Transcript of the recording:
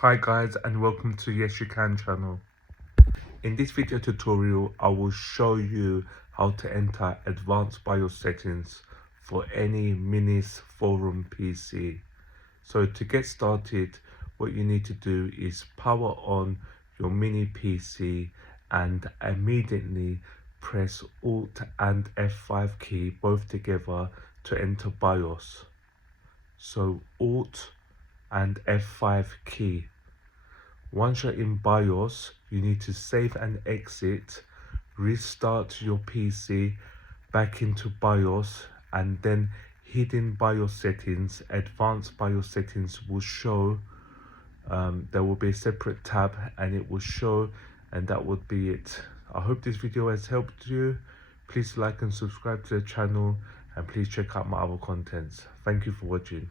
Hi guys, and welcome to Yes You Can channel. In this video tutorial I will show you how to enter advanced BIOS settings for any Minisforum PC. So to get started, what you need to do is power on your mini PC and immediately press Alt and F5 key both together to enter BIOS. So Alt and F5 key. Once you're in BIOS, you need to save and exit, restart your PC back into BIOS, and then hidden BIOS settings, advanced BIOS settings will show. There will be a separate tab and it will show, and that would be it. I hope this video has helped you. Please like and subscribe to the channel, and please check out my other contents. Thank you for watching.